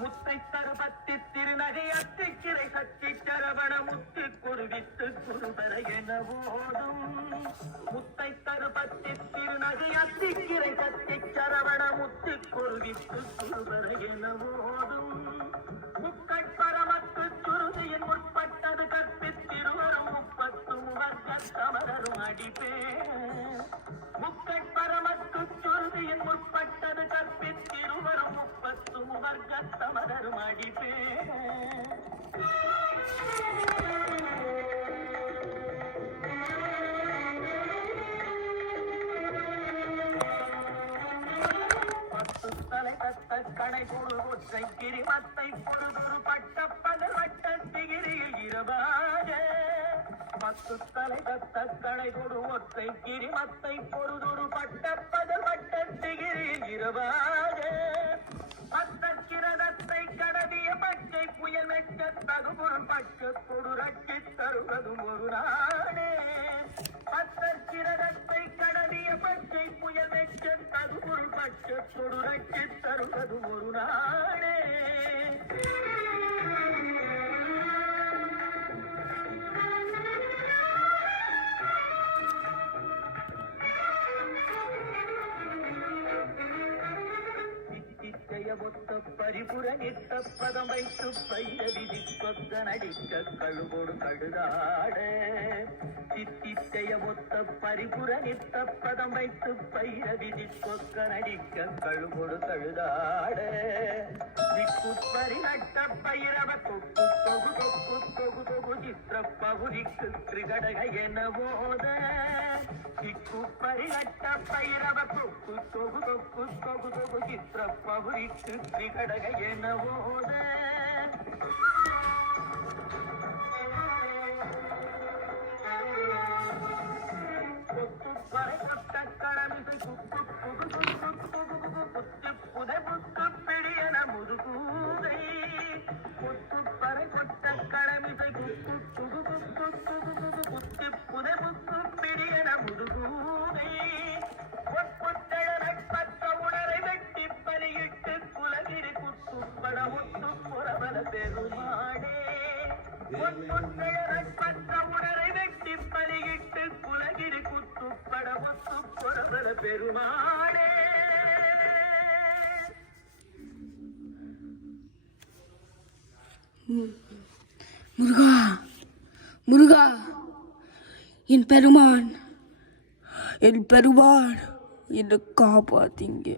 முத்தை தருபத்தி திருநகை அத்திக்கிரை சக்தி சரவண முத்தி குருவித்து குருபர என ஓடும். முத்தை தருபத்தி திருநகை அத்திக்கிரை சக்தி சரவண முத்தி குருவித்து குருபர என ஓடும். முக்கட்பரமத்து சுருதியின் முற்பட்டது கற்பித்திருவரும் முப்பத்து முகத்தமரரும் அடிப்பே. முக்கட்பரமத்து சுருதியின் முற்பட்டது கற்பித்திருவரும் முப்பத்து முகத்தமரரும் அடிப்பே. கடை கொடு ஒற்றை கிரிமத்தை பொழுதொரு பட்டப்பகல் வட்டத்திகிரியில் இரவாக. 10 தலை தத்த கடை கொடு ஒற்றை கிரிமத்தை பொழுதொரு பட்டப்பகல் வட்டத்திகிரியில் இரவாக. பத்தக்கிரதத்தை கடவிய பச்சை புயல் வெட்ட தகுபொருள் பச்ச கொடு ரட்சி தருவதும் ஒரு நாடே. பத்தக்கிரதத்தை கடவிய பச்சை புயல் வெட்ட தகுபொருள் பச்ச கொடு ரட்சி தருவதும் ஒரு நாடே. ஒத்த பரிபுர நித்த பதம் வைத்து பயிர விதி கொத்த நடிக்க கழுவோடு கழுதாட. சித்தித்தைய ஒத்த பரிபுர நித்த பதம் வைத்து பயிர விதி கொக்க நடிக்க கழுவோடு கழுதாட. திக்குப்பரி நட்ட பயிரவ தொக்கு தொகு தொக்கு தொகு தொகு சித்திர பகுதிக்கு திரிகடக என ஓத. திக்குப்பரி நட்ட பயிரவ தொக்கு தொகு தொக்கு தொகு தொகு சித்திர பகுதிக்கு திரிகடக என ஓத. கொத்துப்பறை கொட்ட கடமிசை குப்பு புகு குப்பு புகு புகு புத்தி புதை புத்து பிடியன முதுகூதை. கொத்துப்பறை கொட்ட கடமிசை குப்பு புகு குப்பு புகு புகு புத்தி புதை புத்து பிடியன முதுகூதை. பொற்பொட்டழ நட்பற்ற உணரை வெட்டி பலியிட்டு குலகிரி குத்துப்பட ஒத்து புறவல பெருமாடே. பொற்பொட்டழ நட்பற்ற உணரை வெட்டி பலியிட்டு குலகிரி குத்துப்பட ஒத்து புறவல பெருமாடே. முருகா, முருகா, என் பெருமான், என் பெருமான், என்னை காப்பாத்தீங்க.